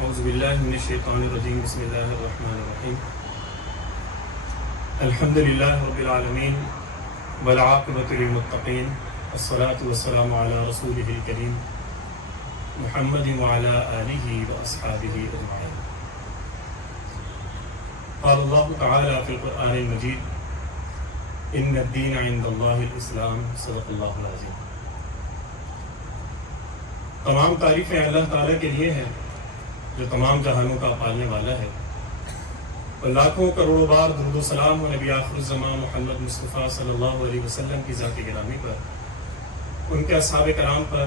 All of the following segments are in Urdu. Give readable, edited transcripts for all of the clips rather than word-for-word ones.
اعوذ باللہ من الشیطان الرجیم بسم اللہ الرحمن الرحیم الحمد للہ رب العالمین والعاقبۃ للمتقین الصلاۃ والسلام علی رسولہ الکریم محمد وعلی آلہ واصحابہ اجمعین۔ قال اللہ تعالی فی القرآن المجید ان الدین عند اللہ الاسلام، صدق اللہ العظیم۔ تمام تعریفیں اللہ تعالیٰ کے لیے ہیں جو تمام جہانوں کا پالنے والا ہے، اور لاکھوں کروڑوں بار درود و سلام ہو نبی آخر الزمان محمد مصطفیٰ صلی اللہ علیہ وسلم کی ذات گرامی پر، ان کے اصحاب کرام پر،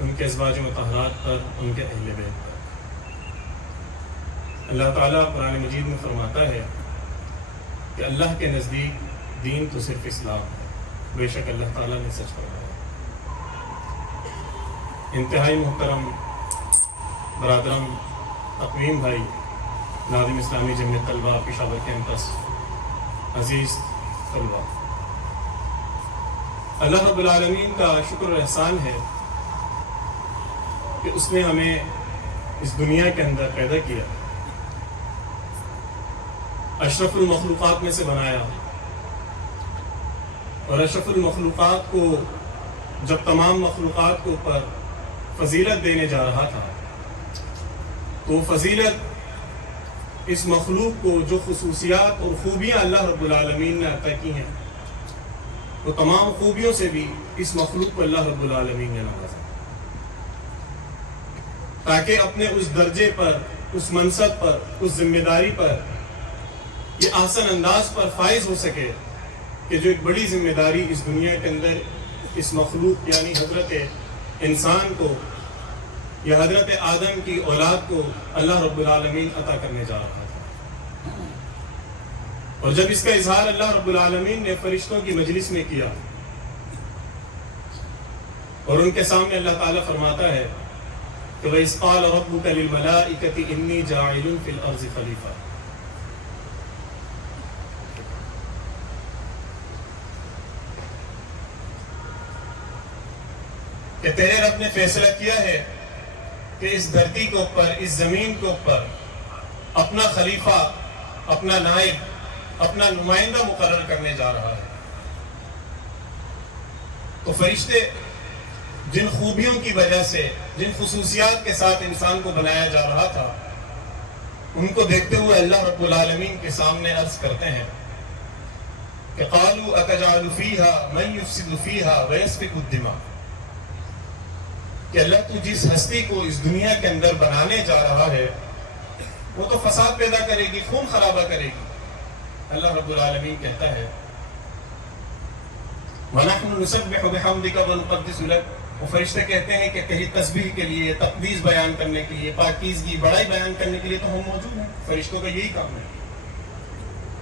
ان کے ازواج مطہرات پر، ان کے اہل بیت پر۔ اللہ تعالیٰ قرآن مجید میں فرماتا ہے کہ اللہ کے نزدیک دین تو صرف اسلام ہے۔ بے شک اللہ تعالیٰ نے سچ فرمایا۔ انتہائی محترم برادرم تقویم بھائی، ناظم اسلامی جمعیت طلبہ پشاور کیمپس، عزیز طلبہ، اللہ رب العالمین کا شکر و احسان ہے کہ اس نے ہمیں اس دنیا کے اندر پیدا کیا، اشرف المخلوقات میں سے بنایا، اور اشرف المخلوقات کو جب تمام مخلوقات کے اوپر فضیلت دینے جا رہا تھا تو فضیلت اس مخلوق کو جو خصوصیات اور خوبیاں اللہ رب العالمین نے عطا کی ہیں، وہ تمام خوبیوں سے بھی اس مخلوق کو اللہ رب العالمین نے نوازا، تاکہ اپنے اس درجے پر، اس منصب پر، اس ذمہ داری پر یہ آسن انداز پر فائز ہو سکے کہ جو ایک بڑی ذمہ داری اس دنیا کے اندر اس مخلوق یعنی حضرت انسان کو یا حضرت آدم کی اولاد کو اللہ رب العالمین عطا کرنے جا رہا تھا۔ اور جب اس کا اظہار اللہ رب العالمین نے فرشتوں کی مجلس میں کیا اور ان کے سامنے اللہ تعالیٰ فرماتا ہے کہ وَإِذْ قَالَ رَبُّكَ لِلْمَلَائِكَةِ إِنِّي جَاعِلٌ فِي الْأَرْضِ خَلِيفَةً، کہ تیرے رب نے فیصلہ کیا ہے کہ اس دھرتی کے اوپر، اس زمین کے اوپر اپنا خلیفہ، اپنا نائب، اپنا نمائندہ مقرر کرنے جا رہا ہے۔ تو فرشتے جن خوبیوں کی وجہ سے، جن خصوصیات کے ساتھ انسان کو بنایا جا رہا تھا، ان کو دیکھتے ہوئے اللہ رب العالمین کے سامنے عرض کرتے ہیں کہ قَالُوا أَتَجْعَلُ فِيهَا مَن يُفْسِدُ فِيهَا وَيَسْفِكُ الدِّمَاءَ، کہ اللہ تو جس ہستی کو اس دنیا کے اندر بنانے جا رہا ہے وہ تو فساد پیدا کرے گی، خون خرابہ کرے گی۔ اللہ رب العالمین کہتا ہے وَنَحْنُ نُسَبِّحُ بِحَمْدِكَ وَنُقَدِّسُ لَكَ، وہ فرشتے کہتے ہیں کہ کہیں تسبیح کے لیے، تقدیس بیان کرنے کے لیے، پاکیزگی، بڑائی بیان کرنے کے لیے تو ہم موجود ہیں۔ فرشتوں کا یہی کام ہے۔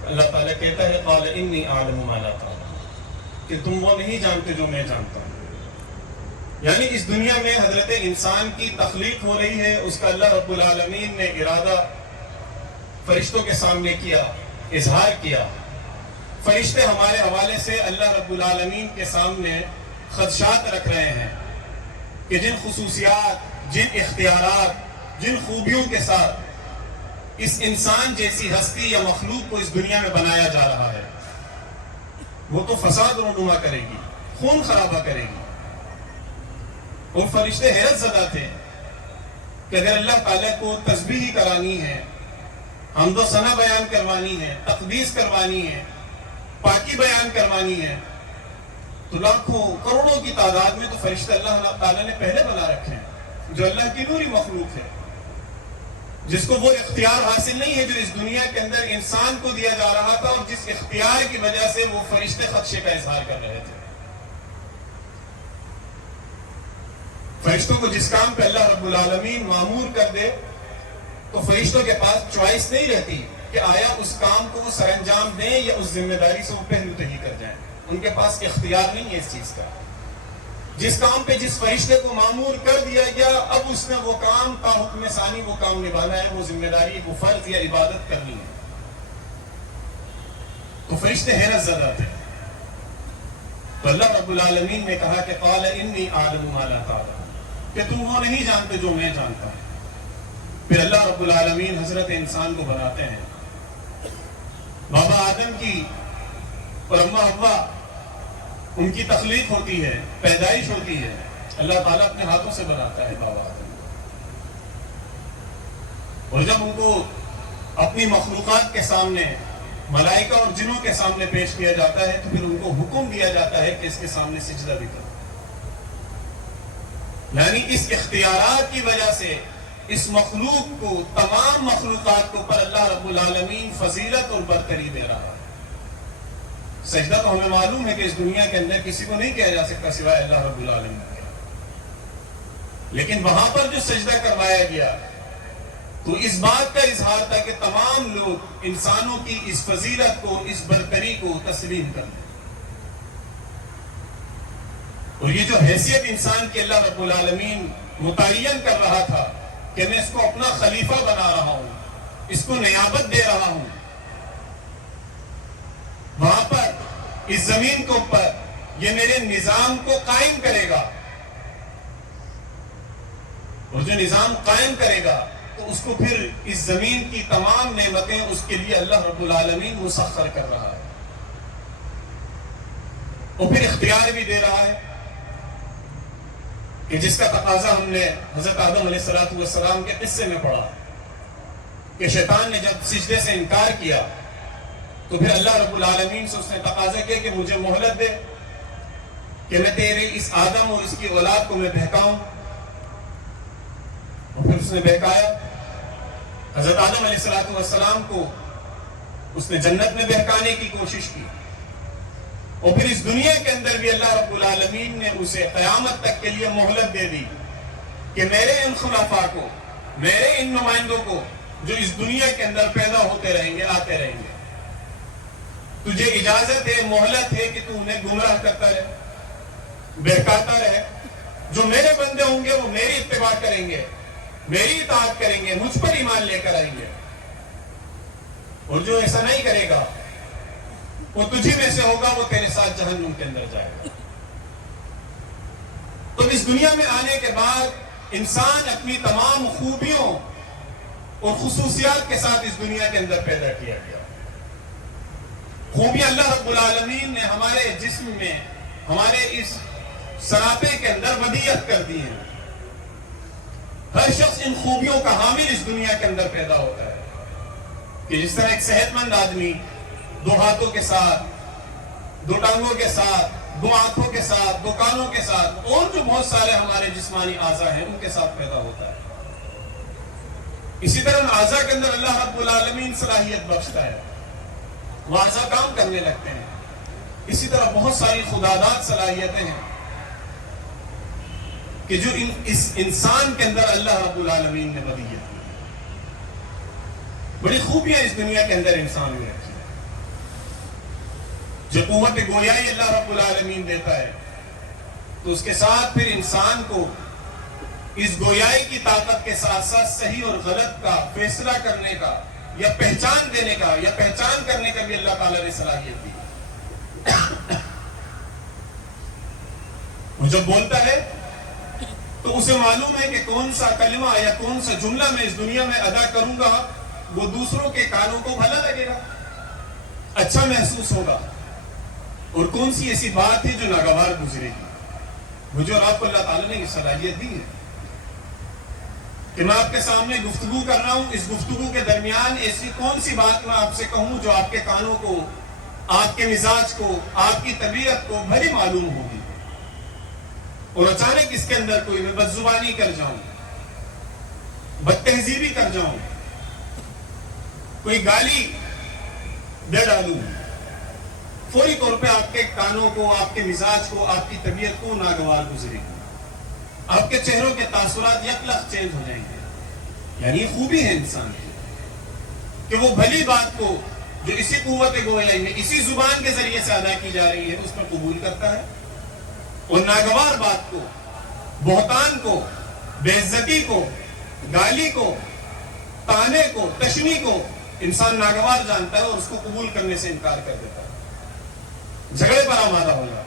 اللہ تعالیٰ کہتا ہے قَالَ إِنِّي أَعْلَمُ مَا لَا تَعْلَمُونَ، کہ تم وہ نہیں جانتے جو میں جانتا ہوں۔ یعنی اس دنیا میں حضرت انسان کی تخلیق ہو رہی ہے، اس کا اللہ رب العالمین نے ارادہ فرشتوں کے سامنے کیا، اظہار کیا۔ فرشتے ہمارے حوالے سے اللہ رب العالمین کے سامنے خدشات رکھ رہے ہیں کہ جن خصوصیات، جن اختیارات، جن خوبیوں کے ساتھ اس انسان جیسی ہستی یا مخلوق کو اس دنیا میں بنایا جا رہا ہے، وہ تو فساد رونما کرے گی، خون خرابہ کرے گی۔ وہ فرشتے حیرت زدہ تھے کہ اگر اللہ تعالیٰ کو تسبیح کرانی ہے، حمد و ثنا بیان کروانی ہے، تقدیس کروانی ہے، پاکی بیان کروانی ہے، تو لاکھوں کروڑوں کی تعداد میں تو فرشتے اللہ تعالیٰ نے پہلے بنا رکھے ہیں، جو اللہ کی نوری مخلوق ہے، جس کو وہ اختیار حاصل نہیں ہے جو اس دنیا کے اندر انسان کو دیا جا رہا تھا، اور جس اختیار کی وجہ سے وہ فرشتے خدشے کا اظہار کر رہے تھے۔ فرشتوں کو جس کام پہ اللہ رب العالمین معمور کر دے تو فرشتوں کے پاس چوائس نہیں رہتی کہ آیا اس کام کو وہ سر انجام دیں یا اس ذمہ داری سے وہ پہلو تہی کر جائیں۔ ان کے پاس اختیار نہیں ہے اس چیز کا۔ جس کام پہ جس فرشتے کو معمور کر دیا گیا، اب اس نے وہ کام کا حکم ثانی وہ کام نبھانا ہے، وہ ذمہ داری، وہ فرض یا عبادت کرنی ہے۔ تو فرشتے حیرت زدہ تھے۔ تو اللہ رب العالمین نے کہا کہ قال انی اعلم ما لا تعلمون، کہ تم وہ نہیں جانتے جو میں جانتا ہوں۔ پھر اللہ رب العالمین حضرت انسان کو بناتے ہیں، بابا آدم کی اور اماں حوا ان کی تخلیق ہوتی ہے، پیدائش ہوتی ہے، اللہ تعالیٰ اپنے ہاتھوں سے بناتا ہے بابا آدم، اور جب ان کو اپنی مخلوقات کے سامنے، ملائکہ اور جنوں کے سامنے پیش کیا جاتا ہے تو پھر ان کو حکم دیا جاتا ہے کہ اس کے سامنے سجدہ بھی کرو۔ یعنی اس اختیارات کی وجہ سے اس مخلوق کو، تمام مخلوقات کو پر اللہ رب العالمین فضیلت اور برتری دے رہا ہے۔ سجدہ تو ہمیں معلوم ہے کہ اس دنیا کے اندر کسی کو نہیں کیا جا سکتا سوائے اللہ رب العالمین کے، لیکن وہاں پر جو سجدہ کروایا گیا تو اس بات کا اظہار تھا کہ تمام لوگ انسانوں کی اس فضیلت کو، اس برتری کو تسلیم کر لیں، اور یہ جو حیثیت انسان کی اللہ رب العالمین متعین کر رہا تھا کہ میں اس کو اپنا خلیفہ بنا رہا ہوں، اس کو نیابت دے رہا ہوں، وہاں پر اس زمین کے اوپر یہ میرے نظام کو قائم کرے گا، اور جو نظام قائم کرے گا تو اس کو پھر اس زمین کی تمام نعمتیں اس کے لیے اللہ رب العالمین مسخر کر رہا ہے، اور پھر اختیار بھی دے رہا ہے کہ جس کا تقاضا ہم نے حضرت آدم علیہ السلام کے قصے میں پڑھا کہ شیطان نے جب سجدے سے انکار کیا تو پھر اللہ رب العالمین سے اس نے تقاضا کیا کہ مجھے مہلت دے کہ میں تیرے اس آدم اور اس کی اولاد کو میں بہکاؤں، اور پھر اس نے بہکایا۔ حضرت آدم علیہ السلام کو اس نے جنت میں بہکانے کی کوشش کی، اور پھر اس دنیا کے اندر بھی اللہ رب العالمین نے اسے قیامت تک کے لیے مہلت دے دی کہ میرے ان خلفاء کو، میرے ان نمائندوں کو جو اس دنیا کے اندر پیدا ہوتے رہیں گے، آتے رہیں گے، تجھے اجازت ہے، مہلت ہے کہ تو انہیں گمراہ کرتا رہے، بہکاتا رہے۔ جو میرے بندے ہوں گے وہ میری اتباع کریں گے، میری اطاعت کریں گے، مجھ پر ایمان لے کر آئیں گے، اور جو ایسا نہیں کرے گا وہ تجھی میں سے ہوگا، وہ تیرے ساتھ جہنم کے اندر جائے گا۔ تو اس دنیا میں آنے کے بعد انسان اپنی تمام خوبیوں اور خصوصیات کے ساتھ اس دنیا کے اندر پیدا کیا گیا۔ خوبیاں اللہ رب العالمین نے ہمارے جسم میں، ہمارے اس سراپے کے اندر ودیعت کر دی ہیں۔ ہر شخص ان خوبیوں کا حامل اس دنیا کے اندر پیدا ہوتا ہے کہ جس طرح ایک صحت مند آدمی دو ہاتھوں کے ساتھ، دو ٹانگوں کے ساتھ، دو آنکھوں کے ساتھ، دو کانوں کے ساتھ، اور جو بہت سارے ہمارے جسمانی اعضاء ہیں ان کے ساتھ پیدا ہوتا ہے، اسی طرح ان اعضاء کے اندر اللہ رب العالمین صلاحیت بخشتا ہے، وہ اعضاء کام کرنے لگتے ہیں۔ اسی طرح بہت ساری خداداد صلاحیتیں ہیں کہ جو اس انسان کے اندر اللہ رب العالمین نے ودیعت کی، بڑی خوبیاں اس دنیا کے اندر انسان میں رکھی ہیں۔ جو قوت گویائی اللہ رب العالمین دیتا ہے تو اس کے ساتھ پھر انسان کو اس گویائی کی طاقت کے ساتھ ساتھ صحیح اور غلط کا فیصلہ کرنے کا، یا پہچان دینے کا، یا پہچان کرنے کا بھی اللہ تعالیٰ نے صلاحیت دی۔ وہ جب بولتا ہے تو اسے معلوم ہے کہ کون سا کلمہ یا کون سا جملہ میں اس دنیا میں ادا کروں گا وہ دوسروں کے کانوں کو بھلا لگے گا، اچھا محسوس ہوگا، اور کون سی ایسی بات ہے جو ناگوار گزرے گی۔ مجھے اور آپ کو اللہ تعالیٰ نے یہ صلاحیت دی ہے کہ میں آپ کے سامنے گفتگو کر رہا ہوں، اس گفتگو کے درمیان ایسی کون سی بات میں آپ سے کہوں جو آپ کے کانوں کو، آپ کے مزاج کو، آپ کی طبیعت کو بھلی معلوم ہوگی، اور اچانک اس کے اندر کوئی میں بدزبانی کر جاؤں، بد تہذیبی کر جاؤں، کوئی گالی دے ڈالوں، فوری طور پہ آپ کے کانوں کو، آپ کے مزاج کو، آپ کی طبیعت کو ناگوار گزرے گی، آپ کے چہروں کے تاثرات یکلخت چینج ہو جائیں گے۔ یعنی یہ خوبی ہے انسان کی کہ وہ بھلی بات کو جو اسی قوت گویائی میں، اسی زبان کے ذریعے سے ادا کی جا رہی ہے، اس پر قبول کرتا ہے، اور ناگوار بات کو، بہتان کو، بے عزتی کو، گالی کو، طعنے کو، تشنی کو انسان ناگوار جانتا ہے اور اس کو قبول کرنے سے انکار کر دیتا ہے، جھگڑے پر آمادہ ہو جاتا ہے۔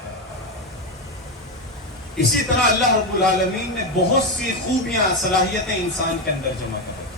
اسی طرح اللہ رب العالمین نے بہت سی خوبیاں، صلاحیتیں انسان کے اندر جمع کر رکھی۔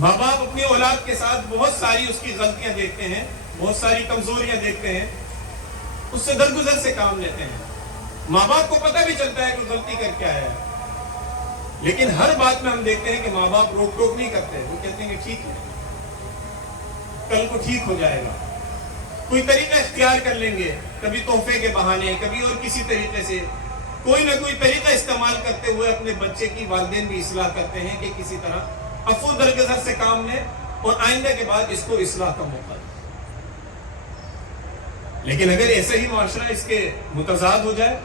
ماں باپ اپنی اولاد کے ساتھ بہت ساری اس کی غلطیاں دیکھتے ہیں، بہت ساری کمزوریاں دیکھتے ہیں، اس سے درگزر سے کام لیتے ہیں. ماں باپ کو پتہ بھی چلتا ہے کہ غلطی کر کے آیا ہے، لیکن ہر بات میں ہم دیکھتے ہیں کہ ماں باپ روک ٹوک نہیں کرتے. وہ کہتے ہیں کہ ٹھیک ہے، کل کو ٹھیک ہو جائے گا. کوئی طریقہ اختیار کر لیں گے، کبھی تحفے کے بہانے، کبھی اور کسی طریقے سے کوئی نہ کوئی طریقہ استعمال کرتے ہوئے اپنے بچے کی والدین بھی اصلاح کرتے ہیں کہ کسی طرح عفو درگزر سے کام لیں اور آئندہ کے بعد اس کو اصلاح کا موقع دیں. لیکن اگر ایسا ہی معاشرہ اس کے متضاد ہو جائے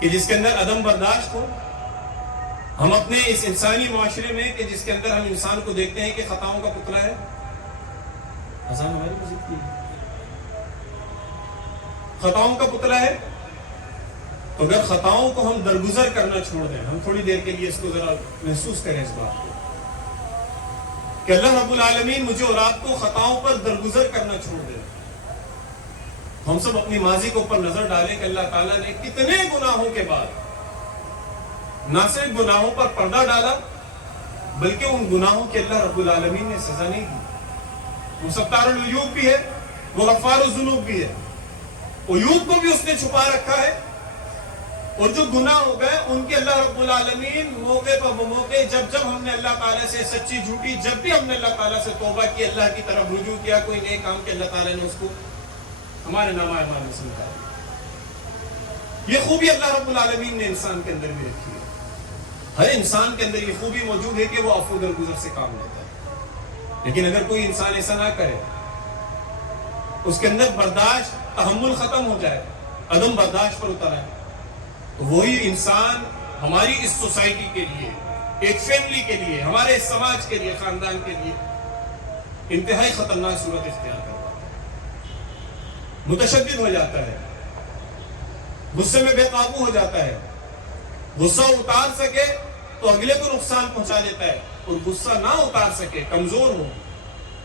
کہ جس کے اندر عدم برداشت ہو، ہم اپنے اس انسانی معاشرے میں کہ جس کے اندر ہم انسان کو دیکھتے ہیں کہ خطاؤں کا پتلا ہے. اذان ہماری مسجد کی خطاؤں کا پتلا ہے، تو اگر خطاؤں کو ہم درگزر کرنا چھوڑ دیں، ہم تھوڑی دیر کے لیے اس کو ذرا محسوس کریں اس بات کو کہ اللہ رب العالمین مجھے اور آپ کو خطاؤں پر درگزر کرنا چھوڑ دیں. ہم سب اپنی ماضی کے اوپر نظر ڈالیں کہ اللہ تعالیٰ نے کتنے گناہوں کے بعد نہ صرف گناہوں پر پردہ ڈالا بلکہ ان گناہوں کے اللہ رب العالمین نے سزا نہیں دی. وہ ستار العیوب بھی ہے، وہ غفار الذنوب بھی ہے. عیوب کو بھی اس نے چھپا رکھا ہے، اور جو گناہ ہو گئے ان کے اللہ رب العالمین موقع پر موقع جب ہم نے اللہ تعالیٰ سے سچی جھوٹی، جب بھی ہم نے اللہ تعالیٰ سے توبہ کی، اللہ کی طرف رجوع کیا، کوئی نیک کام کہ اللہ تعالیٰ نے اس کو ہمارے نامہ اعمال میں سمجھا. یہ خوبی اللہ رب العالمین نے انسان کے اندر بھی رکھی ہے. ہر انسان کے اندر یہ خوبی موجود ہے کہ وہ عفو درگزر سے کام لیتا ہے. لیکن اگر کوئی انسان ایسا نہ کرے، اس کے اندر برداشت، تحمل ختم ہو جائے، عدم برداشت پر اتر آئے، تو وہی انسان ہماری اس سوسائٹی کے لیے، ایک فیملی کے لیے، ہمارے اس سماج کے لیے، خاندان کے لیے انتہائی خطرناک صورت اختیار کرتا ہے. متشدد ہو جاتا ہے، غصے میں بے قابو ہو جاتا ہے. غصہ اتار سکے تو اگلے کو نقصان پہنچا دیتا ہے، اور غصہ نہ اتار سکے، کمزور ہو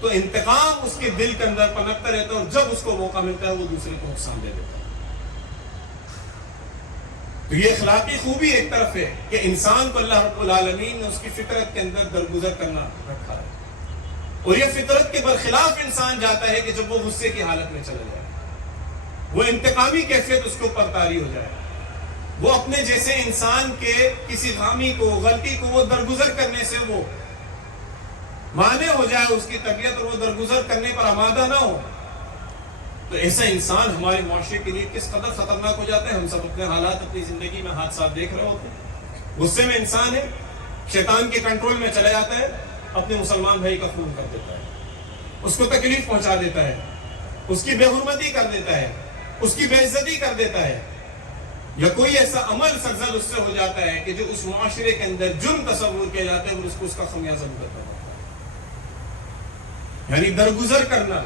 تو انتقام اس کے دل کے اندر پنپتا رہتا ہے، اور جب اس کو موقع ملتا ہے وہ دوسرے کو نقصان دے دیتا ہے. تو یہ اخلاقی خوبی ایک طرف ہے کہ انسان کو اللہ رب العالمین نے اس کی فطرت کے اندر درگزر کرنا رکھا ہے، اور یہ فطرت کے برخلاف انسان جاتا ہے کہ جب وہ غصے کی حالت میں چلا جائے، وہ انتقامی کیفیت اس کے اوپر طاری ہو جائے، وہ اپنے جیسے انسان کے کسی خامی کو، غلطی کو وہ درگزر کرنے سے وہ مانے ہو جائے اس کی طبیعت، اور وہ درگزر کرنے پر آمادہ نہ ہو. تو ایسا انسان ہمارے معاشرے کے لیے کس قدر خطرناک ہو جاتا ہے. ہم سب اپنے حالات، اپنی زندگی میں حادثات دیکھ رہے ہوتے ہیں. غصے میں انسان ہے، شیطان کے کنٹرول میں چلا جاتا ہے، اپنے مسلمان بھائی کا خون کر دیتا ہے، اس کو تکلیف پہنچا دیتا ہے، اس کی بے حرمتی کر دیتا ہے، اس کی بے عزتی کر دیتا ہے، یا کوئی ایسا عمل سرزد اس سے ہو جاتا ہے کہ جو اس معاشرے کے اندر جرم تصور کیا جاتا ہے، اور اس کو اس کا خمیازہ بھگتنا ہے. یعنی درگزر کرنا،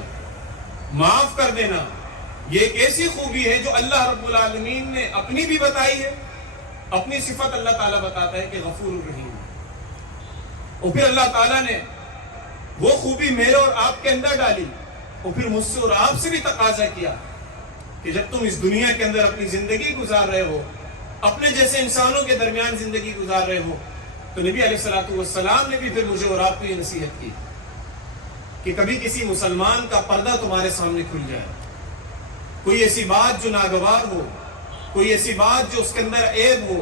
معاف کر دینا، یہ ایک ایسی خوبی ہے جو اللہ رب العالمین نے اپنی بھی بتائی ہے. اپنی صفت اللہ تعالیٰ بتاتا ہے کہ غفور الرحیم، اور پھر اللہ تعالیٰ نے وہ خوبی میرے اور آپ کے اندر ڈالی، اور پھر مجھ سے اور آپ سے بھی تقاضا کیا کہ جب تم اس دنیا کے اندر اپنی زندگی گزار رہے ہو، اپنے جیسے انسانوں کے درمیان زندگی گزار رہے ہو، تو نبی علیہ الصلوۃ والسلام نے بھی پھر مجھے اور آپ کو یہ نصیحت کی کہ کبھی کسی مسلمان کا پردہ تمہارے سامنے کھل جائے، کوئی ایسی بات جو ناگوار ہو، کوئی ایسی بات جو اس کے اندر عیب ہو،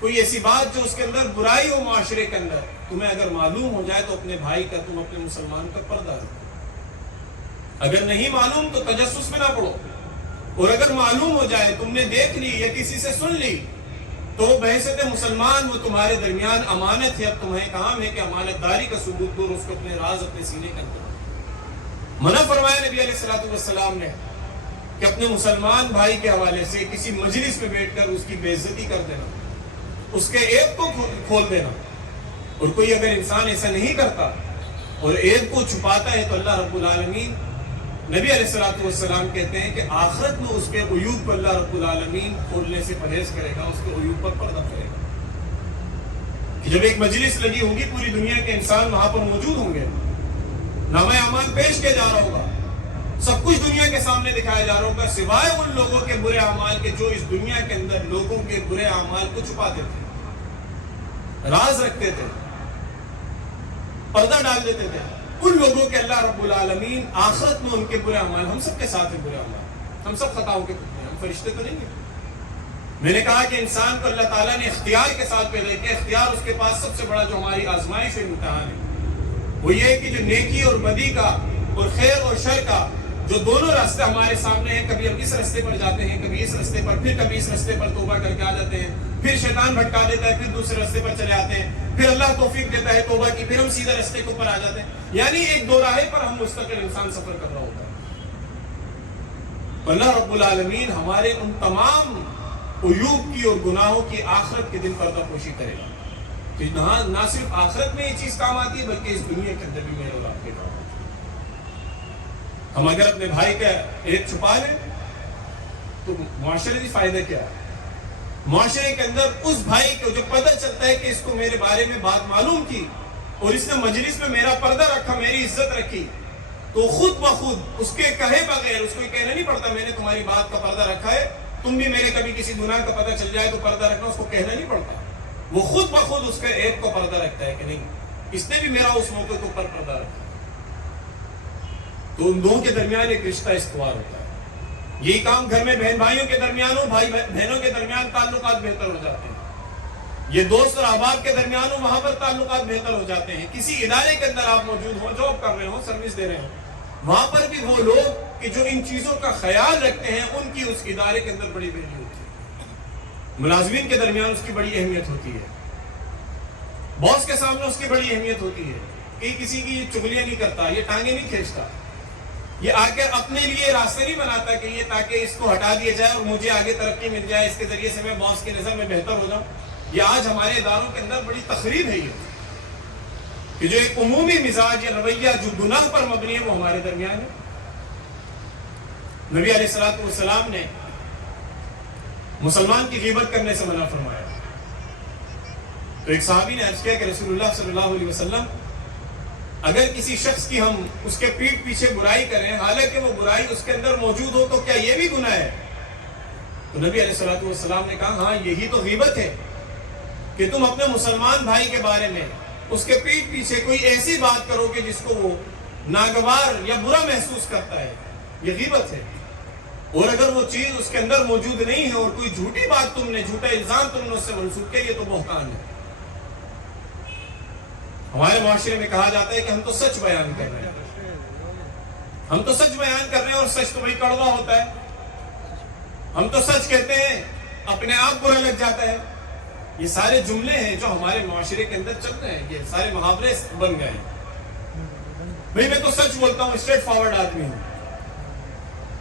کوئی ایسی بات جو اس کے اندر برائی ہو معاشرے کے اندر، تمہیں اگر معلوم ہو جائے تو اپنے بھائی کا، تم اپنے مسلمان کا پردہ رکھو. اگر نہیں معلوم تو تجسس میں نہ پڑو، اور اگر معلوم ہو جائے، تم نے دیکھ لی یا کسی سے سن لی، تو بحیثیت مسلمان وہ تمہارے درمیان امانت ہے. اب تمہیں کام ہے کہ امانت داری کا ثبوت دو، اس کو اپنے راز، اپنے سینے کے اندر. منع فرمایا نبی علیہ الصلوۃ والسلام نے کہ اپنے مسلمان بھائی کے حوالے سے کسی مجلس میں بیٹھ کر اس کی بے عزتی کر دینا، اس کے عیب کو کھول دینا. اور کوئی اگر انسان ایسا نہیں کرتا اور عیب کو چھپاتا ہے، تو اللہ رب العالمین، نبی علیہ الصلوۃ والسلام کہتے ہیں کہ آخرت میں اس کے عیوب پر اللہ رب العالمین کھولنے سے پرہیز کرے گا، اس کے عیوب پر پردہ کرے گا. کہ جب ایک مجلس لگی ہوگی، پوری دنیا کے انسان وہاں پر موجود ہوں گے، نامہ اعمال پیش کیا جا رہا ہوگا، سب کچھ دنیا کے سامنے دکھایا جا رہا ہوگا، سوائے ان لوگوں کے برے اعمال کے جو اس دنیا کے اندر لوگوں کے برے اعمال کو چھپاتے تھے، راز رکھتے تھے. پردہ ڈال دیتے تھے. ان لوگوں کے اللہ رب العالمین آخرت میں ان کے برے اعمال، ہم سب کے ساتھ ہیں برے اعمال، ہم سب خطاؤں کے پتلے ہیں، ہم فرشتے تو نہیں ہیں. میں نے کہا کہ انسان کو اللہ تعالیٰ نے اختیار کے ساتھ پیدا کیا. اختیار اس کے پاس سب سے بڑا جو ہماری آزمائش اور امتحان ہے وہ یہ ہے کہ جو نیکی اور بدی کا اور خیر اور شر کا جو دونوں راستے ہمارے سامنے ہیں، کبھی ہم اس راستے پر جاتے ہیں، کبھی اس راستے پر، پھر کبھی اس راستے پر توبہ کر کے آ جاتے ہیں، پھر شیطان بھٹکا دیتا ہے، پھر دوسرے راستے پر چلے آتے ہیں، پھر اللہ توفیق دیتا ہے توبہ کی، پھر ہم سیدھے راستے کے اوپر آ جاتے ہیں. یعنی ایک دو راہے پر ہم مستقل انسان سفر کر رہا ہوتا ہے. اللہ رب العالمین ہمارے ان تمام عیوب کی اور گناہوں کی آخرت کے دن پردہ پوشی کرے گا. تو نہ صرف آخرت میں یہ چیز کام آتی ہے بلکہ اس دنیا کے اندر بھی میرے اور آپ کے کام. ہم اگر اپنے بھائی کا ایک چھپا لیں تو معاشرتی فائدہ کیا ہے؟ معاشرے کے اندر اس بھائی کو جو پتہ چلتا ہے کہ اس کو میرے بارے میں بات معلوم تھی اور اس نے مجلس میں میرا پردہ رکھا، میری عزت رکھی، تو خود بخود اس کے کہے بغیر اس کو یہ کہنا نہیں پڑتا میں نے تمہاری بات کا پردہ رکھا ہے، تم بھی میرے کبھی کسی گناہ کا پتہ چل جائے تو پردہ رکھنا، اس کو کہنا نہیں پڑتا. وہ خود بخود اس کے عیب کو پردہ رکھتا ہے کہ نہیں اس نے بھی میرا اس موقع کے اوپر پردہ رکھا. تو ان دونوں کے درمیان ایک رشتہ استوار ہوتا ہے. یہی کام گھر میں بہن بھائیوں کے درمیان ہو، بھائی بہنوں کے درمیان تعلقات بہتر ہو جاتے ہیں. یہ دوست اور احباب کے درمیان ہو، وہاں پر تعلقات بہتر ہو جاتے ہیں. کسی ادارے کے اندر آپ موجود ہو، جاب کر رہے ہو، سروس دے رہے ہو، وہاں پر بھی وہ لوگ کہ جو ان چیزوں کا خیال رکھتے ہیں ان کی اس ادارے کے اندر بڑی ویلیو ہوتی ہے. ملازمین کے درمیان اس کی بڑی اہمیت ہوتی ہے. باس کے سامنے اس کی بڑی اہمیت ہوتی ہے کہ کسی کی چغلیاں نہیں کرتا، یہ ٹانگیں نہیں کھینچتا، یہ آ کر اپنے لیے راستے نہیں بناتا کہ یہ تاکہ اس کو ہٹا دیا جائے اور مجھے آگے ترقی مل جائے، اس کے ذریعے سے میں باس کی نظر میں بہتر ہو جاؤں. یہ آج ہمارے اداروں کے اندر بڑی تقریب ہے یہ کہ جو ایک عمومی مزاج یا رویہ جو گناہ پر مبنی ہے وہ ہمارے درمیان ہے. نبی علیہ السلام نے مسلمان کی غیبت کرنے سے منع فرمایا. تو ایک صحابی نے عرض کیا کہ رسول اللہ صلی اللہ علیہ وسلم اگر کسی شخص کی ہم اس کے پیٹھ پیچھے برائی کریں حالانکہ وہ برائی اس کے اندر موجود ہو تو کیا یہ بھی گناہ ہے؟ تو نبی علیہ السلام نے کہا ہاں یہی تو غیبت ہے کہ تم اپنے مسلمان بھائی کے بارے میں اس کے پیٹھ پیچھے کوئی ایسی بات کرو کہ جس کو وہ ناگوار یا برا محسوس کرتا ہے، یہ غیبت ہے. اور اگر وہ چیز اس کے اندر موجود نہیں ہے اور کوئی جھوٹی بات تم نے، جھوٹا الزام تم نے اس سے منسوخ کیا، یہ تو بہتان ہے. ہمارے معاشرے میں کہا جاتا ہے کہ ہم تو سچ بیان کر رہے ہیں، ہم تو سچ بیان کر رہے ہیں اور سچ تو بھائی کڑوا ہوتا ہے. ہم تو سچ کہتے ہیں اپنے آپ برا لگ جاتا ہے. یہ سارے جملے ہیں جو ہمارے معاشرے کے اندر چل رہے ہیں، یہ سارے محاورے بن گئے ہیں. بھائی میں تو سچ بولتا ہوں، اسٹریٹ فارورڈ آدمی ہوں،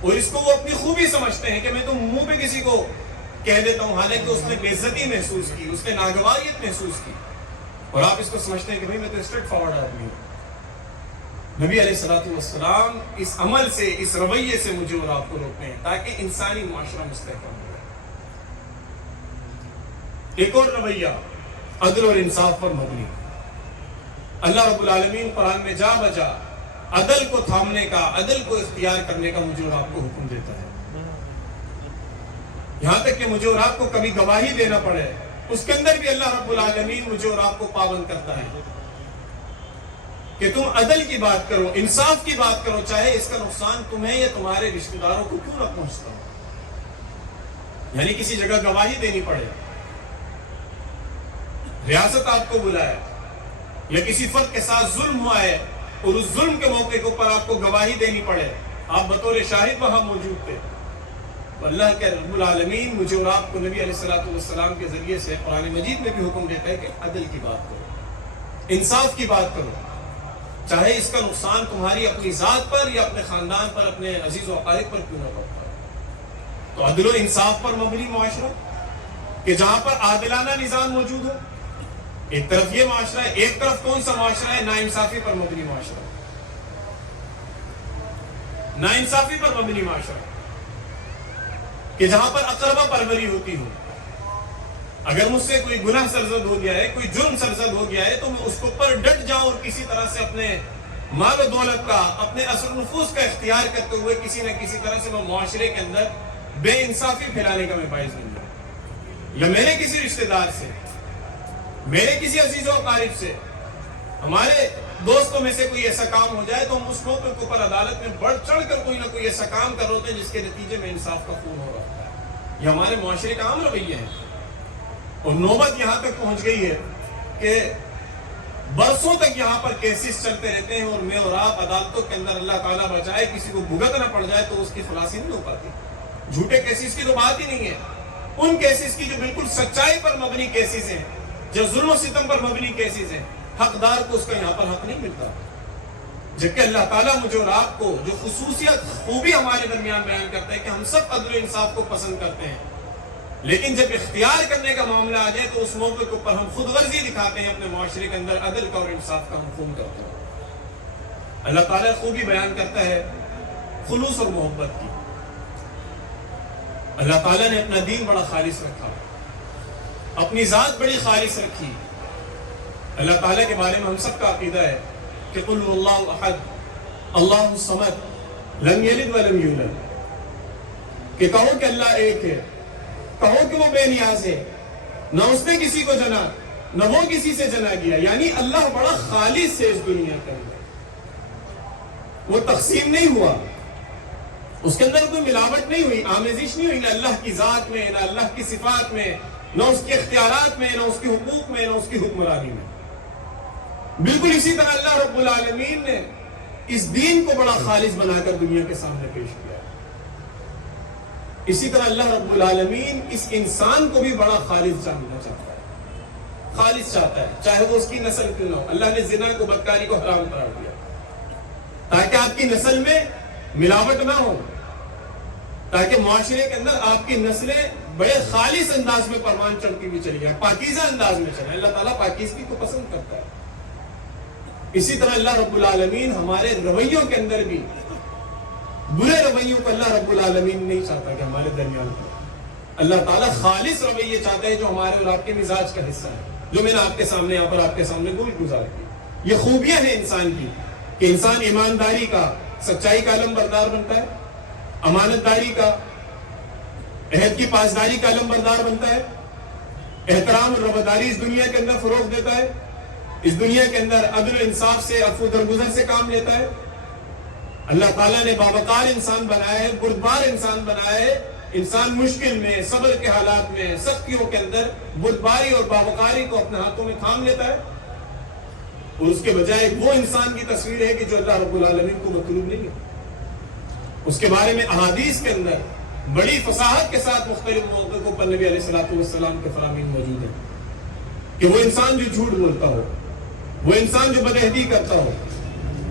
اور اس کو وہ اپنی خوبی سمجھتے ہیں کہ میں تو منہ پہ کسی کو کہہ دیتا ہوں حالانکہ اس نے بے عزتی محسوس کی، اس نے ناگواریت محسوس کی، اور آپ اس کو سمجھتے ہیں کہ بھئی میں تو اسٹریٹ فارورڈ آدمی ہوں. نبی علیہ السلام اس عمل سے، اس رویے سے مجھے اور آپ کو روکتے ہیں تاکہ انسانی معاشرہ مستحکم ہو. ایک اور رویہ عدل اور انصاف پر مبنی. اللہ رب العالمین قرآن میں جا بجا عدل کو تھامنے کا، عدل کو اختیار کرنے کا مجھے اور آپ کو حکم دیتا ہے. یہاں تک کہ مجھے اور آپ کو کبھی گواہی دینا پڑے اس کے اندر بھی اللہ رب العالمین مجھے اور آپ کو پابند کرتا ہے کہ تم عدل کی بات کرو، انصاف کی بات کرو، چاہے اس کا نقصان تمہیں یا تمہارے رشتہ داروں کو کیوں نہ پہنچتا ہو. یعنی کسی جگہ گواہی دینی پڑے، ریاست آپ کو بلائے یا کسی فرد کے ساتھ ظلم ہوا ہے اور اس ظلم کے موقع کے اوپر آپ کو گواہی دینی پڑے، آپ بطور شاہد وہاں موجود تھے، اللہ کے رب العالمین مجھے اور آپ کو نبی علیہ السلام کے ذریعے سے قرآن مجید میں بھی حکم دیتا ہے کہ عدل کی بات کرو، انصاف کی بات کرو، چاہے اس کا نقصان تمہاری اپنی ذات پر یا اپنے خاندان پر، اپنے عزیز و اقارب پر کیوں نہ پڑتا. تو عدل و انصاف پر مبنی معاشرہ کہ جہاں پر عادلانہ نظام موجود ہو. ایک طرف یہ معاشرہ ہے، ایک طرف کون سا معاشرہ ہے؟ ناانصافی پر مبنی معاشرہ. ناانصافی پر مبنی معاشرہ کہ جہاں پر اقربا پروری ہوتی ہو. اگر مجھ سے کوئی گناہ سرزد ہو گیا ہے، کوئی جرم سرزد ہو گیا ہے تو میں اس کو پر ڈٹ جاؤں اور کسی طرح سے اپنے مال و دولت کا، اپنے اثر و نفوذ کا اختیار کرتے ہوئے کسی نہ کسی طرح سے میں معاشرے کے اندر بے انصافی پھیلانے کا میں باعث بن جاؤں. یا میرے کسی رشتہ دار سے، میرے کسی عزیز و اقارب سے، ہمارے دوستوں میں سے کوئی ایسا کام ہو جائے تو ہم اس موقع کے اوپر عدالت میں بڑھ چڑھ کر کوئی نہ کوئی ایسا کام کر رہے ہوتے ہیں جس کے نتیجے میں انصاف کا خون ہو رہا ہوتا ہے. یہ ہمارے معاشرے کا عام رویہ ہے. اور نوبت یہاں تک پہنچ گئی ہے کہ برسوں تک یہاں پر کیسز چلتے رہتے ہیں اور میں اور آپ عدالتوں کے اندر اللہ تعالیٰ بچائے کسی کو بھگتنا پڑ جائے تو اس کی خلاصی نہیں ہو پاتی. جھوٹے کیسز کی تو بات ہی نہیں ہے. ان کیسز کی جو بالکل سچائی پر مبنی کیسز ہیں, جو ظلم و ستم پر مبنی کیسز ہیں, حقدار کو اس کا یہاں پر حق نہیں ملتا. جبکہ اللہ تعالیٰ مجھے اور آپ کو جو خصوصیت خوبی ہمارے درمیان بیان کرتا ہے کہ ہم سب عدل و انصاف کو پسند کرتے ہیں, لیکن جب اختیار کرنے کا معاملہ آ جائے تو اس موقع کے اوپر ہم خود غرضی دکھاتے ہیں, اپنے معاشرے کے اندر عدل کا اور انصاف کا ہم خون کرتے ہیں. اللہ تعالیٰ خوبی بیان کرتا ہے خلوص اور محبت کی. اللہ تعالیٰ نے اپنا دین بڑا خالص رکھا, اپنی ذات بڑی خالص رکھی. اللہ تعالیٰ کے بارے میں ہم سب کا عقیدہ ہے کہ قل هو اللہ احد اللہ الصمد لم یلد ولم یولد, کہ کہو کہ اللہ ایک ہے, کہو کہ وہ بے نیاز ہے, نہ اس نے کسی کو جنا نہ وہ کسی سے جنا گیا. یعنی اللہ بڑا خالص ہے اس دنیا کے اندر. وہ تقسیم نہیں ہوا, اس کے اندر کوئی ملاوٹ نہیں ہوئی, آمیزش نہیں ہوئی, نہ اللہ کی ذات میں, نہ اللہ کی صفات میں, نہ اس کے اختیارات میں, نہ اس کے حقوق میں, نہ اس کی حکمرانی میں. بالکل اسی طرح اللہ رب العالمین نے اس دین کو بڑا خالص بنا کر دنیا کے سامنے پیش کیا. اسی طرح اللہ رب العالمین اس انسان کو بھی بڑا خالص جاننا چاہتا ہے, خالص چاہتا ہے, چاہے وہ اس کی نسل کیوں نہ ہو. اللہ نے زنا کو, بدکاری کو حرام قرار دیا تاکہ آپ کی نسل میں ملاوٹ نہ ہو, تاکہ معاشرے کے اندر آپ کی نسلیں بڑے خالص انداز میں پروان چڑھتی ہوئی چلی جائیں, پاکیزہ انداز میں چلیں. اللہ تعالیٰ پاکیزگی کو پسند کرتا ہے. اسی طرح اللہ رب العالمین ہمارے رویوں کے اندر بھی برے رویوں کو اللہ رب العالمین نہیں چاہتا کہ ہمارے درمیان ہو. اللہ تعالیٰ خالص رویے چاہتا ہے جو ہمارے اور آپ کے مزاج کا حصہ ہے, جو میں نے آپ کے سامنے یہاں پر آپ کے سامنے گزار کی. یہ خوبیاں ہیں انسان کی کہ انسان ایمانداری کا, سچائی کا علم بردار بنتا ہے, امانت داری کا, عہد کی پاسداری کا علم بردار بنتا ہے, احترام اور رواداری اس دنیا کے اندر فروغ دیتا ہے, اس دنیا کے اندر عدل و انصاف سے, عفو درگزر سے کام لیتا ہے. اللہ تعالیٰ نے باوقار انسان بنایا ہے, بردبار انسان بنایا ہے. انسان مشکل میں, صبر کے حالات میں, سختیوں کے اندر بردباری اور باوقاری کو اپنے ہاتھوں میں تھام لیتا ہے, اور اس کے بجائے وہ انسان کی تصویر ہے کہ جو اللہ رب العالمین کو مطلوب نہیں ہے. اس کے بارے میں احادیث کے اندر بڑی فصاحت کے ساتھ مختلف موقع کو پر نبی علیہ السلام کے فرامین موجود ہیں کہ وہ انسان جو جھوٹ بولتا ہو, وہ انسان جو بدعہدی کرتا ہو,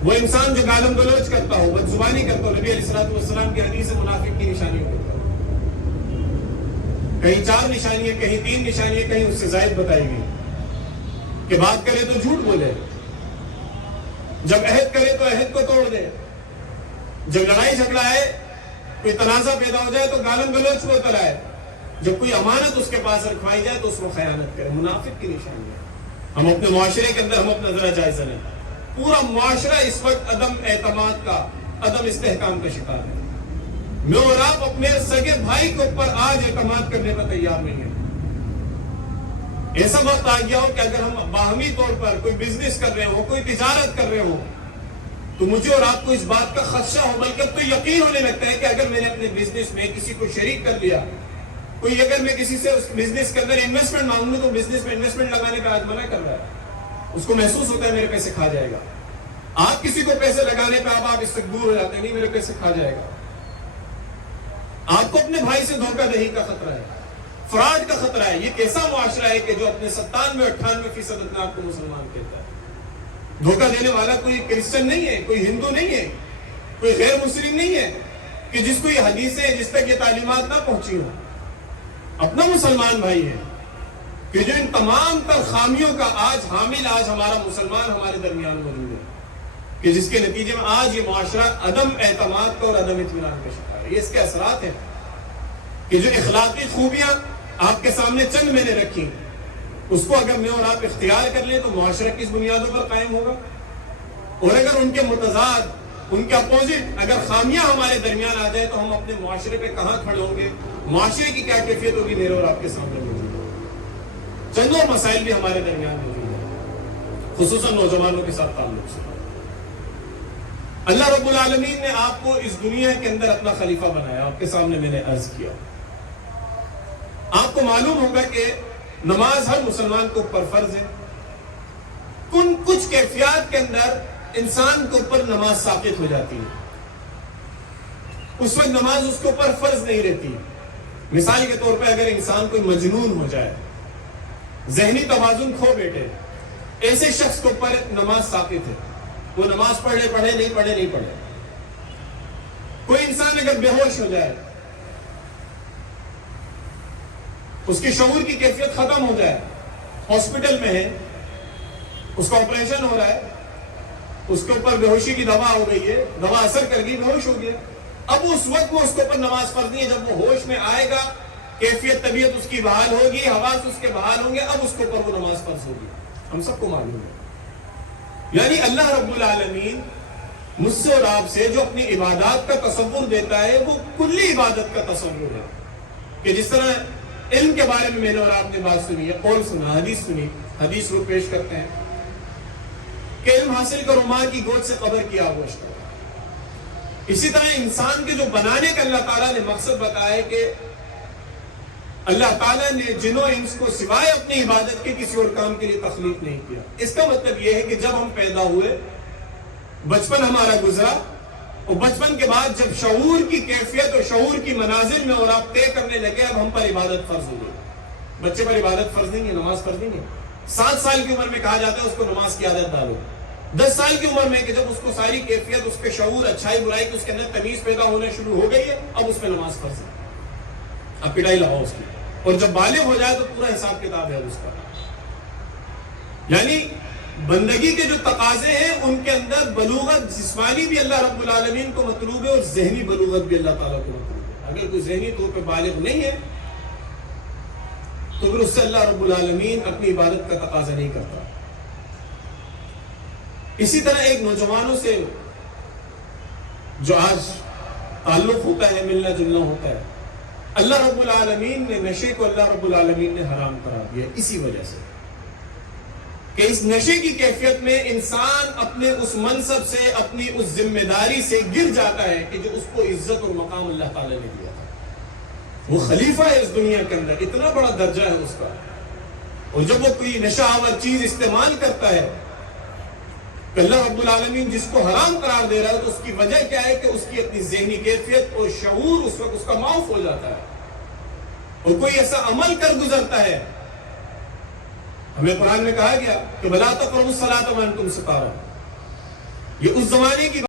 وہ انسان جو گالم گلوچ کرتا ہو, بدزبانی کرتا ہو, نبی علیہ السلام کی حدیث منافق کی نشانیوں کو کہیں 4 نشانیاں, کہیں 3 نشانیاں, کہیں اس سے زائد بتائی گئی کہ بات کرے تو جھوٹ بولے, جب عہد کرے تو عہد کو توڑ دے, جب لڑائی جھگڑا ہے, کوئی تنازع پیدا ہو جائے تو گالم گلوچ کو کرائے, جب کوئی امانت اس کے پاس رکھوائی جائے تو اس کو خیانت کرے. منافق کی نشانی ہے. ہم اپنے معاشرے کے اندر ہم اپنا ذرا جائزہ لیں. پورا معاشرہ اس وقت عدم اعتماد کا, عدم استحکام کا شکار ہے. میں اور آپ اپنے سگے بھائی کے اوپر آج اعتماد کرنے پر تیار نہیں ہیں. ایسا وقت آ گیا ہو کہ اگر ہم باہمی طور پر کوئی بزنس کر رہے ہو, کوئی تجارت کر رہے ہو, تو مجھے اور آپ کو اس بات کا خدشہ ہو, بلکہ اب تو یقین ہونے لگتا ہے کہ اگر میں نے اپنے بزنس میں کسی کو شریک کر لیا, کوئی اگر میں کسی سے اس بزنس کے اندر انویسٹمنٹ مانگوں تو بزنس میں انویسٹمنٹ لگانے کا آج منع کر رہا ہے. اس کو محسوس ہوتا ہے میرے پیسے کھا جائے گا. آپ کسی کو پیسے لگانے پہ آپ اس سے دور ہو جاتے ہیں, نہیں میرے پیسے کھا جائے گا. آپ کو اپنے بھائی سے دھوکہ دہی کا خطرہ ہے, فراڈ کا خطرہ ہے. یہ کیسا معاشرہ ہے کہ جو اپنے 97-98% اپنے آپ کو مسلمان کہتا ہے. دھوکہ دینے والا کوئی کرسچن نہیں ہے, کوئی ہندو نہیں ہے, کوئی غیر مسلم نہیں ہے کہ جس کو یہ حدیثیں, جس تک یہ تعلیمات نہ پہنچی ہوں. اپنا مسلمان بھائی ہے کہ جو ان تمام تر خامیوں کا آج حامل, آج ہمارا مسلمان ہمارے درمیان موجود ہے, کہ جس کے نتیجے میں آج یہ معاشرہ عدم اعتماد کا اور عدم اطمینان کا شکار ہے. یہ اس کے اثرات ہیں کہ جو اخلاقی خوبیاں آپ کے سامنے چند میں نے رکھی, اس کو اگر میں اور آپ اختیار کر لیں تو معاشرہ کس بنیادوں پر قائم ہوگا. اور اگر ان کے متضاد, ان کے اپوزٹ اگر خامیاں ہمارے درمیان آ جائے تو ہم اپنے معاشرے پہ کہاں کھڑے ہوں گے, معاشرے کی کیا کیفیت ہوگی, میرے اور آپ کے سامنے موجود ہے. چند اور مسائل بھی ہمارے درمیان موجود ہیں. خصوصاً نوجوانوں کے ساتھ تعلق سے. اللہ رب العالمین نے آپ کو اس دنیا کے اندر اپنا خلیفہ بنایا. آپ کے سامنے میں نے عرض کیا, آپ کو معلوم ہوگا کہ نماز ہر مسلمان کو اوپر فرض ہے. کچھ کیفیات کے اندر انسان کے اوپر نماز ساقط ہو جاتی ہے, اس وقت نماز اس کے اوپر فرض نہیں رہتی. مثال کے طور پہ اگر انسان کوئی مجنون ہو جائے, ذہنی توازن کھو بیٹھے, ایسے شخص کے اوپر نماز ساقط ہے. وہ نماز پڑھے نہیں پڑھے. کوئی انسان اگر بے ہوش ہو جائے, اس کی شعور کی کیفیت ختم ہو جائے, ہاسپٹل میں ہے, اس کا آپریشن ہو رہا ہے, اس کے اوپر بے ہوشی کی دوا ہو گئی ہے, دوا اثر کر گئی, بے ہوش ہو گیا. اب اس وقت میں اس کے اوپر نماز فرض نہیں ہے. جب وہ ہوش میں آئے گا, کیفیت طبیعت اس کی بحال ہوگی, حواس اس کے بحال ہوں گے, اب اس کے اوپر وہ نماز فرض ہوگی. ہم سب کو معلوم ہے. یعنی اللہ رب العالمین مجھ سے اور آپ سے جو اپنی عبادات کا تصور دیتا ہے, وہ کلی عبادت کا تصور ہے. کہ جس طرح علم کے بارے میں نے اور آپ نے بات سنی ہے, قول سنا, حدیث سنی, حدیث لوگ پیش کرتے ہیں کہ علم حاصل کرو, ماں کی گود سے قبر کی آغوش کرو. اسی طرح انسان کے جو بنانے کا اللہ تعالیٰ نے مقصد بتایا کہ اللہ تعالیٰ نے جنوں انس کو سوائے اپنی عبادت کے کسی اور کام کے لیے تخلیق نہیں کیا. اس کا مطلب یہ ہے کہ جب ہم پیدا ہوئے, بچپن ہمارا گزرا, اور بچپن کے بعد جب شعور کی کیفیت اور شعور کی منازل میں اور آپ طے کرنے لگے, اب ہم پر عبادت فرض ہو گئی. بچے پر عبادت فرض نہیں ہے, نماز فرض نہیں ہے. 7 سال کی عمر میں کہا جاتا ہے اس کو نماز کی عادت ڈالو. 10 سال کی عمر میں کہ جب اس کو ساری کیفیت, اس کے شعور, اچھائی برائی کی اس کے اندر تمیز پیدا ہونے شروع ہو گئی ہے, اب اس پہ نماز فرض ہے. اب پٹائی لگاؤ اس کی. اور جب بالغ ہو جائے تو پورا حساب کتاب ہے اس کا. یعنی بندگی کے جو تقاضے ہیں ان کے اندر بلوغت جسمانی بھی اللہ رب العالمین کو مطلوب ہے, اور ذہنی بلوغت بھی اللہ تعالیٰ کو مطلوب ہے. اگر کوئی ذہنی طور پہ بالغ نہیں ہے تو پھر اس سے اللہ رب العالمین اپنی عبادت کا تقاضا نہیں کرتا. اسی طرح ایک نوجوانوں سے جو آج تعلق ہوتا ہے, ملنا جلنا ہوتا ہے, اللہ رب العالمین نے نشے کو اللہ رب العالمین نے حرام قرار دیا اسی وجہ سے کہ اس نشے کی کیفیت میں انسان اپنے اس منصب سے, اپنی اس ذمہ داری سے گر جاتا ہے کہ جو اس کو عزت اور مقام اللہ تعالیٰ نے دیا تھا. وہ خلیفہ ہے اس دنیا کے اندر, اتنا بڑا درجہ ہے اس کا, اور جب وہ کوئی نشہ آور چیز استعمال کرتا ہے کہ اللہ رب العالمین جس کو حرام قرار دے رہا ہے, تو اس کی وجہ کیا ہے کہ اس کی اپنی ذہنی کیفیت اور شعور اس وقت اس کا معاف ہو جاتا ہے, اور کوئی ایسا عمل کر گزرتا ہے. ہمیں قرآن میں کہا گیا کہ وَلَا تَقْرَبُوا الصَّلَاةَ وَأَنْتُمْ سُكَارَىٰ, یہ اس زمانے کی